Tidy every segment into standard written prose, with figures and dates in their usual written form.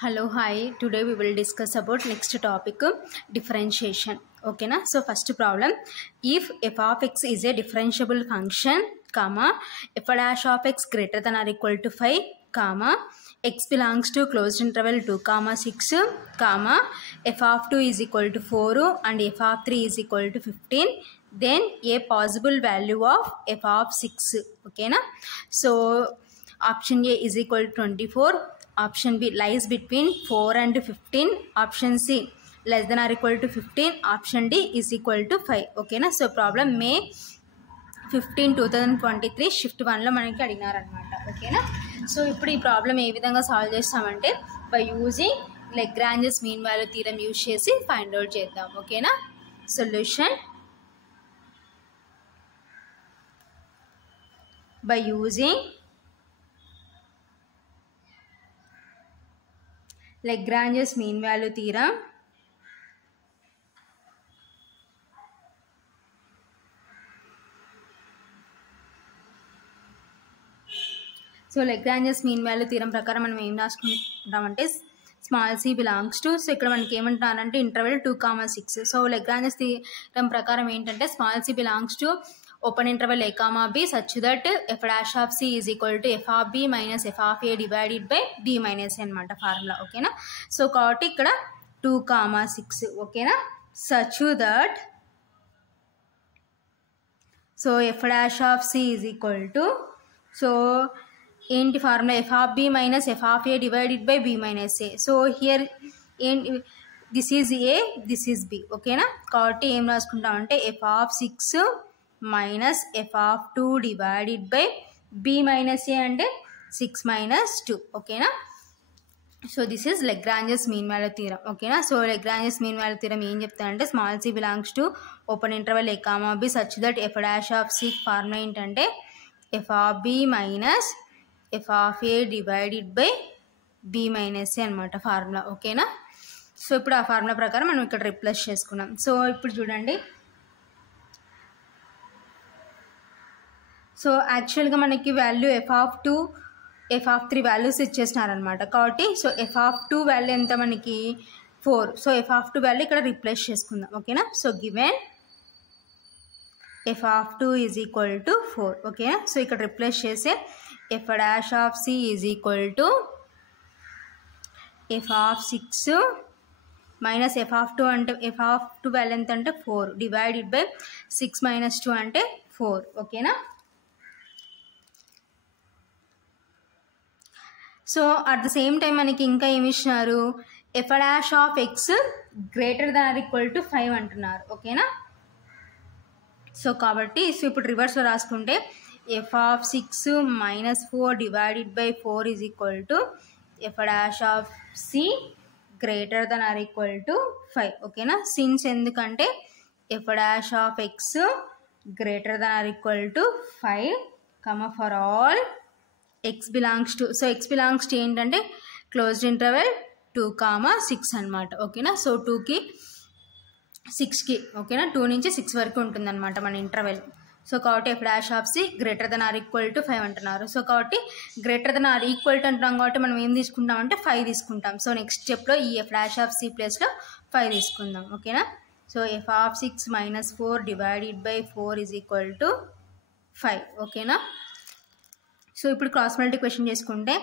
Hello, hi. Today we will discuss about next topic, differentiation. Okay na? So first problem, if f of x is a differentiable function, comma, f dash of x greater than or equal to 5, comma, x belongs to closed interval 2, comma 6, comma, f of 2 is equal to 4 and f of 3 is equal to 15, then a possible value of f of 6. Okay na? So option A is equal to 24. Option B lies between 4 and 15. Option C less than or equal to 15. Option D is equal to 5. Okay na? So problem May 15, 2023 shift 1 లో మనకి అడిగినారనమాట. ఓకేనా? So ఇప్పుడు ఈ problem ఏ విధంగా solve చేస్తామంటే by using Lagrange's mean value theorem use చేసి find out చేద్దాం. ఓకేనా? Solution by using Lagrange's mean value theorem. So Lagrange's mean value theorem ప్రకారం మనం ఏం రాసుకుంటామంటే small c belongs to, so ఇక్కడ మనకి ఏమంటారంటే ఇంటర్వెల్ 2, 6. సో Lagrange's theorem ప్రకారం ఏంటంటే small c belongs to open interval a comma b such that f dash of c is equal to f of b minus f of a divided by b minus a అనమాట formula. ఓకేనా? So కాబట్టి ఇక్కడ 2, 6. ఓకేనా? such that so f dash of c is equal to, so ఏంటి formula f of b minus f of a divided by b minus a. So here ఏంటి, this is a, this is b. ఓకేనా? కాబట్టి ఏం రాసుకుంటామంటే f of 6 minus f of 2 divided by b minus a అంటే 6 minus 2. ఓకేనా? So this is Lagrange's mean value theorem. ఓకేనా? So Lagrange's mean value theorem ఏం చెప్తారంటే small c belongs to open interval a comma b such that f dash of c formula ఏంటంటే f of b minus f of a divided by b minus a అనమాట formula. ఓకేనా? So ఇప్పుడు ఆ formula ప్రకారం మనం ఇక్కడ replace చేసుకున్నాం. So ఇప్పుడు చూడండి, సో యాక్చువల్గా మనకి value F of 2, F of 3 values ఇచ్చేసినారనమాట. కాబట్టి సో ఎఫ్ ఆఫ్ 2 వాల్యూ ఎంత మనకి 4. సో ఎఫ్ ఆఫ్ 2 వాల్యూ ఇక్కడ రీప్లేస్ చేసుకుందాం. ఓకేనా? So given F of 2 is equal to 4. ఓకేనా? సో ఇక్కడ రీప్లేస్ చేసే F dash of C is equal to F of 6 minus F of 2 అంటే ఎఫ్ ఆఫ్ 2 వాల్యూ ఎంత అంటే 4 డివైడెడ్ బై 6 మైనస్ 2 అంటే 4. ఓకేనా? So at the same time మనకి ఇంకా ఏమి ఇచ్చినారు, F dash of X greater than or equal to 5 అంటున్నారు. ఓకేనా? సో కాబట్టి సో ఇప్పుడు రివర్స్లో రాసుకుంటే F of 6 minus 4 divided by 4 is equal to F dash of C greater than or equal to 5. ఓకేనా? సిన్స్ ఎందుకంటే F dash of X greater than or equal to 5, comma for all x belongs to, so x belongs to ఏంటంటే closed interval 2, 6 అనమాట. ఓకేనా? So 2కి 6కి ఓకేనా 2 నుంచి 6 వరకు ఉంటుంది అనమాట మన ఇంటర్వెల్. సో కాబట్టి F dash of C greater than or equal to 5 అంటున్నారు. సో కాబట్టి greater than or equal to అంటున్నాం కాబట్టి మనం ఏం తీసుకుంటాం అంటే 5 తీసుకుంటాం. సో నెక్స్ట్ స్టెప్లో ఈ ఎఫ్ డాష్ ఆఫ్ సి ప్లేస్లో 5 తీసుకుందాం. ఓకేనా? So F of 6 minus 4 divided by 4 is equal to 5. ఓకేనా? సో ఇప్పుడు క్రాస్ మల్టిప్లికేషన్ చేసుకుంటే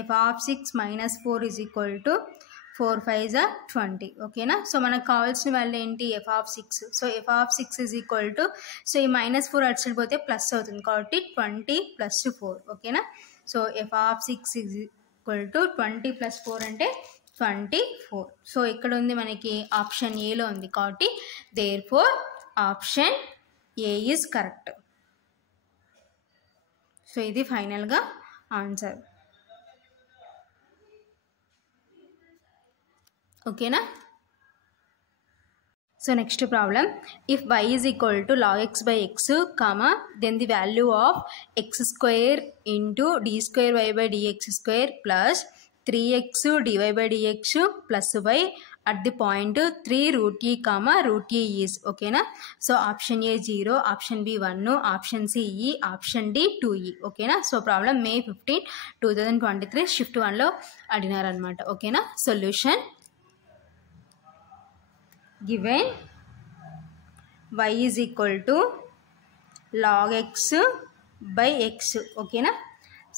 F of 6 minus 4 is equal to 4 5 20. ఓకేనా? సో మనకు కావాల్సిన వాల్యూ ఏంటి, F of 6. So F of 6 is equal to, so ఈ మైనస్ 4 అటు సైడ్ పోతే ప్లస్ అవుతుంది కాబట్టి 20 ప్లస్ 4. ఓకేనా? So F of 6 is equal to 20 plus 4 అంటే 24. సో ఇక్కడ ఉంది మనకి ఆప్షన్ ఏలో ఉంది కాబట్టి therefore option A is correct. So ఇది ఫైనల్గా ఆన్సర్. ఓకేనా? So next problem, if y is equal to log x by x, then the value of x square into d square y by dx square plus 3x dy by dx plus y at the point 3 root e comma root e is. ఓకేనా. So option A 0, option B 1, option C E, option D 2e. ఓకేనా. So problem May 15, 2023 shift 1లో అడిగినారనమాట. ఓకేనా. Solution given y is equal to log x by x. ఓకేనా.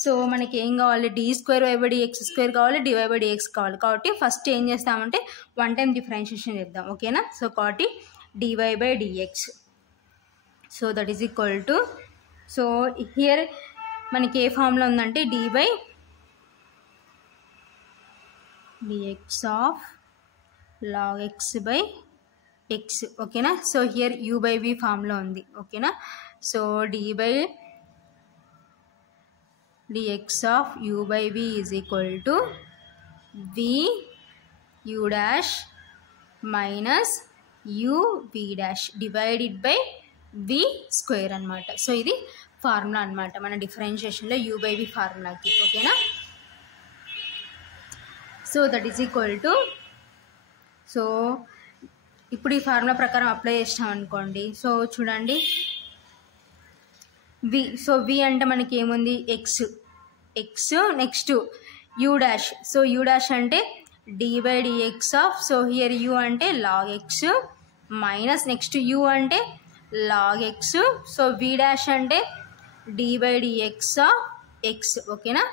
So మనకి ఏం కావాలి, d²/dx² కావాలి, dy/dx కావాలి. కాబట్టి ఫస్ట్ ఏం చేస్తామంటే 1 టైం డిఫరెన్షియేషన్ చేద్దాం. ఓకేనా. సో కాబట్టి dy/dx. So that is equal to, so here మనకి ఏ ఫామ్లో ఉందంటే dy/dx of log x by x. ఓకేనా. సో హియర్ u/v ఫామ్లో ఉంది. ఓకేనా. So dy/dx of u/v is equal to v u dash minus uv dash divided by v square అనమాట. So ఇది formula అనమాట మన డిఫరెన్షియేషన్లో u/v ఫార్ములాకి. ఓకేనా. So that is equal to, so ఇప్పుడు ఈ ఫార్ములా ప్రకారం అప్లై చేసినాం అనుకోండి. సో చూడండి v, సో v అంటే మనకి ఏముంది x, next u dash. So u dash అంటే d/dx of, so here u అంటే log x minus next u అంటే log x. So v dash అంటే d/dx ఆఫ్ x. ఓకేనా.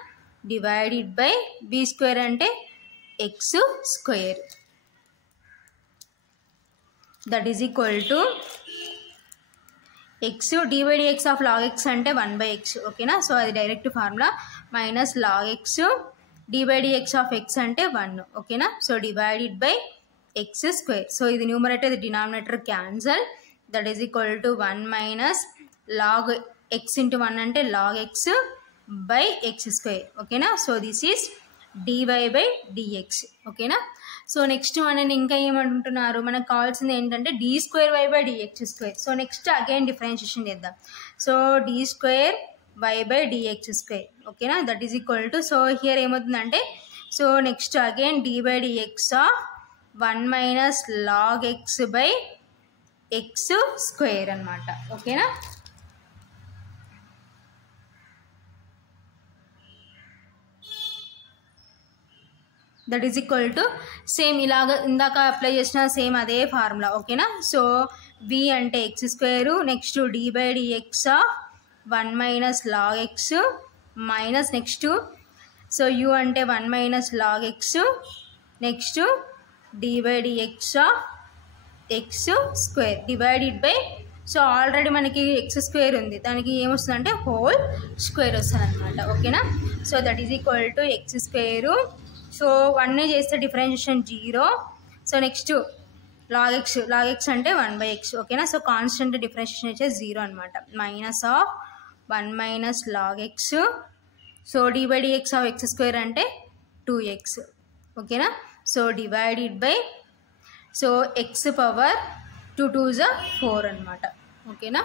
డివైడెడ్ బై v స్క్వేర్ అంటే x square. That is equal to x d/dx of log x అంటే 1/x. ఓకేనా. So అది direct formula, minus log x d/dx of x అంటే 1. ఓకేనా. So divided by x square. So ఇది numerator, ఇది denominator cancel. That is equal to 1 minus log x into 1 అంటే log x by x square. ఓకేనా. So this is dy/dx. ఓకేనా. So next మనని ఇంకా ఏమంటున్నారు, మనకు కావాల్సింది ఏంటంటే d²y/dx². So next again differentiation చేద్దాం. So d²y/dx². ఓకేనా. That is equal to, so here ఏమవుతుందంటే, so next again d/dx of 1 minus log x by x square అనమాట. ఓకేనా. That is equal to same ఇలాగ ఇందాక అప్లై చేసిన సేమ్ అదే formula. ఓకేనా. సో v అంటే x square, next d/dx of 1 minus log x minus next, so u అంటే 1 minus log x, next d/dx of x square divided by, so already మనకి x square ఉంది, దానికి ఏమొస్తుందంటే whole square వస్తుంది అనమాట. ఓకేనా. So that is equal to x square. So 1 చేస్తే differentiation 0. So next log x అంటే 1/x. ఓకేనా. సో కాన్స్టెంట్ డిఫరెన్షియేషన్ అయితే 0 అనమాట. Minus of 1 minus log x. So d/dx of x square అంటే 2x. ఓకేనా. So divided by, so x power 2 2s 4 అనమాట. ఓకేనా.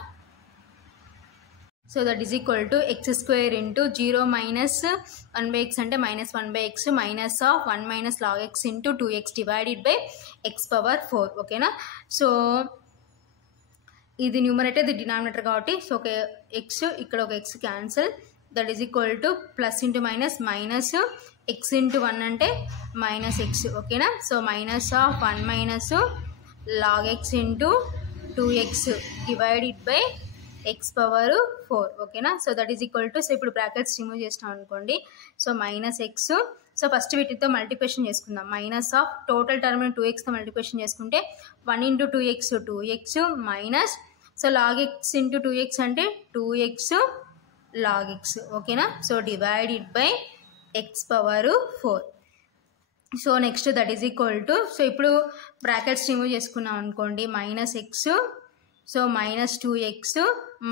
So that is equal to x square into 0 minus 1/x అంటే minus 1/x minus of 1 minus log x into 2x divided by x power 4. ఓకేనా. So ఇది numerator, ఇది denominator కాబట్టి, so ఒక x ఇక్కడ ఒక x cancel. That is equal to plus into minus minus x into 1 అంటే minus x. ఓకేనా. So minus of 1 minus log x into 2x divided by x power 4. ఓకేనా. So that is equal to, so ఇప్పుడు brackets remove చేసినాం అనుకోండి. So minus x, so first వీటితో multiplication చేసుకుందాం. Minus of total term 2xతో multiplication చేసుకుంటే 1 into 2x 2x minus, so log x into 2x అంటే 2x log x. ఓకేనా. So divided by x power 4. So next that is equal to, so ఇప్పుడు brackets remove చేసుకున్నాం అనుకోండి. Minus x, so minus 2x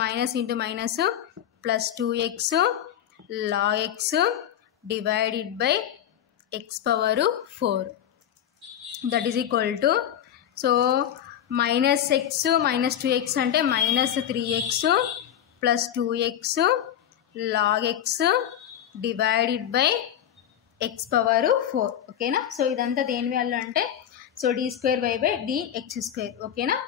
minus into minus plus 2x log x divided by x power 4. That is equal to, so minus x minus 2x అంటే minus 3x plus 2x log x divided by x power 4. ఓకేనా. So ఇదంతా దేని value అంటే so D square Y by DX square. ఓకేనా.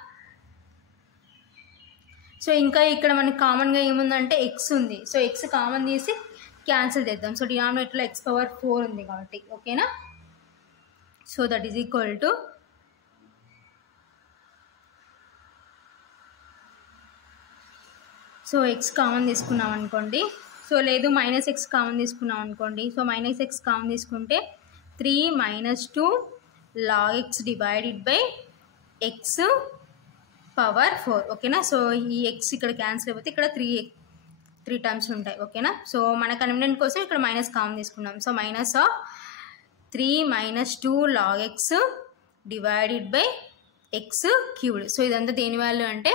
So ఇంకా ఇక్కడ మనకి కామన్గా ఏముందంటే ఎక్స్ ఉంది. సో ఎక్స్ కామన్ తీసి క్యాన్సిల్ చేద్దాం. సో డినామినేటర్లో x పవర్ 4 ఉంది కాబట్టి. ఓకేనా. So that is equal to so X common తీసుకున్నాం అనుకోండి. సో లేదు మైనస్ ఎక్స్ కామన్ తీసుకున్నాం అనుకోండి. సో మైనస్ ఎక్స్ కామన్ తీసుకుంటే 3 - 2 log x divided by X power 4. ఓకేనా. సో ఈ ఎక్స్ ఇక్కడ క్యాన్సిల్ అయిపోతే ఇక్కడ 3 టర్మ్స్ ఉంటాయి. ఓకేనా. సో మన కన్వీనియంట్ కోసం ఇక్కడ మైనస్ కామన్ తీసుకున్నాం. So minus of 3 - 2 log x divided by X cubed. So ఇదంతా దేని వాల్యూ అంటే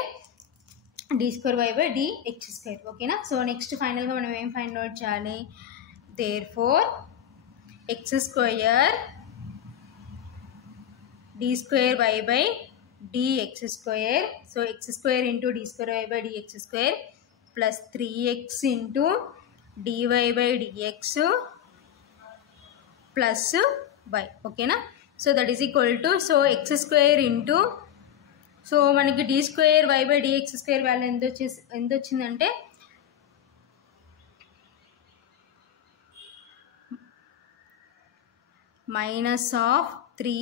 D square Y by DX square. ఓకేనా. సో నెక్స్ట్ ఫైనల్గా మనం ఏం ఫైండ్ అవుట్ చేయాలి. Therefore X square D square Y by dx square. So x square into d square y by dx square plus 3x into dy by dx plus y. Okay na. So that is equal to so x square into so మనకి d square y by dx square value ఎంత వచ్చిందంటే minus of 3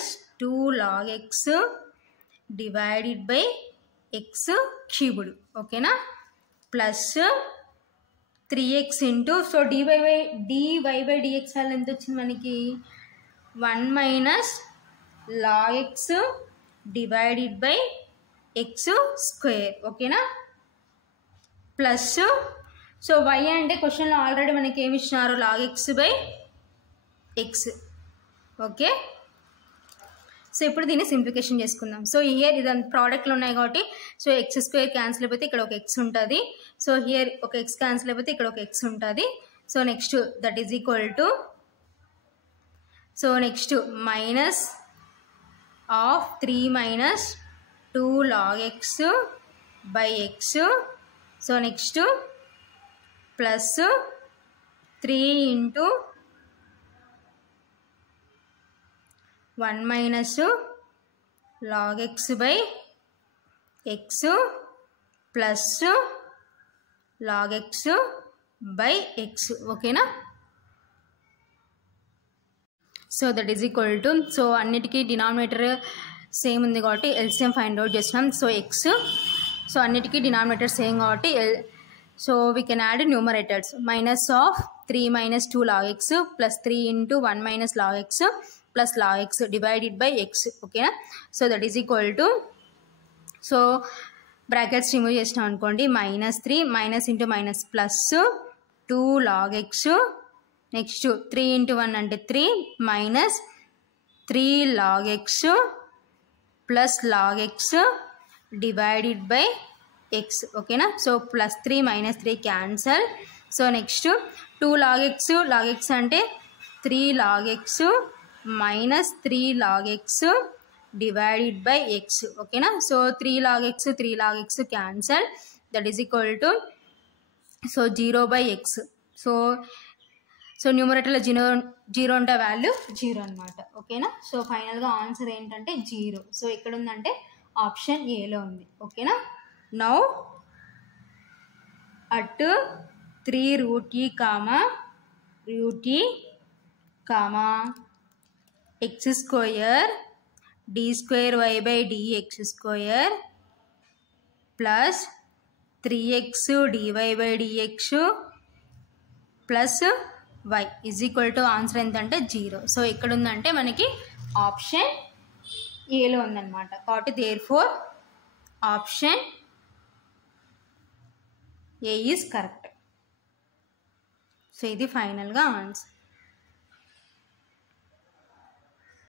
- 2 log x divided by X cubed. ఓకేనా. Plus 3x into so dy by dx value ఎంత వచ్చింది మనకి 1 - log x divided by x square. ఓకేనా. Plus so y అంటే క్వశ్చన్లో already మనకి ఏమి ఇచ్చినారు log x by x. Okay. So ఇప్పుడు దీన్ని సింప్లిఫికేషన్ చేసుకుందాం. సో హియర్ ఇదంతా ప్రోడక్ట్లో ఉన్నాయి కాబట్టి సో ఎక్స్ స్క్వేర్ క్యాన్సిల్ అయిపోతే ఇక్కడ ఒక ఎక్స్ ఉంటుంది. సో హియర్ ఒక ఎక్స్ క్యాన్సిల్ అయిపోతే ఇక్కడ ఒక ఎక్స్ ఉంటుంది. So next that is equal to so next minus of 3 - 2 log x by X. So next plus 3 into 1 - log x by x plus log x by x. ఓకేనా. So that is equal to so అన్నిటికీ denominator same ఉంది కాబట్టి LCM find out చేస్తున్నాం. So X so అన్నిటికీ denominator same కాబట్టి so we can add numerators minus of 3 - 2 log x plus 3 into 1 - log x plus log x divided by x. ఓకేనా. So that is equal to so brackets remove చేసినాం అనుకోండి -3 minus into minus plus 2 log x next 3 into 1 అంటే 3 minus 3 log x plus log x divided by x. ఓకేనా. So plus 3 - 3 cancel. So next 2 log x అంటే 3 log x minus 3 log x divided by x. ఓకేనా. So 3 log x cancel. That is equal to so 0 by x. So న్యూమరేటర్లో 0 ఉంటే value 0 అనమాట. ఓకేనా. So ఫైనల్గా answer ఏంటంటే 0. So ఎక్కడ ఉందంటే ఆప్షన్ ఏలో ఉంది. ఓకేనా. Now at 3 root e comma x square d square y by dx square plus 3x dy by dx plus y is equal to answer ఎంతంటే 0. సో ఎక్కడ ఉందంటే మనకి ఆప్షన్ ఏలో ఉందన్నమాట. కాబట్టి therefore option A is correct. So ఇది ఫైనల్గా answer.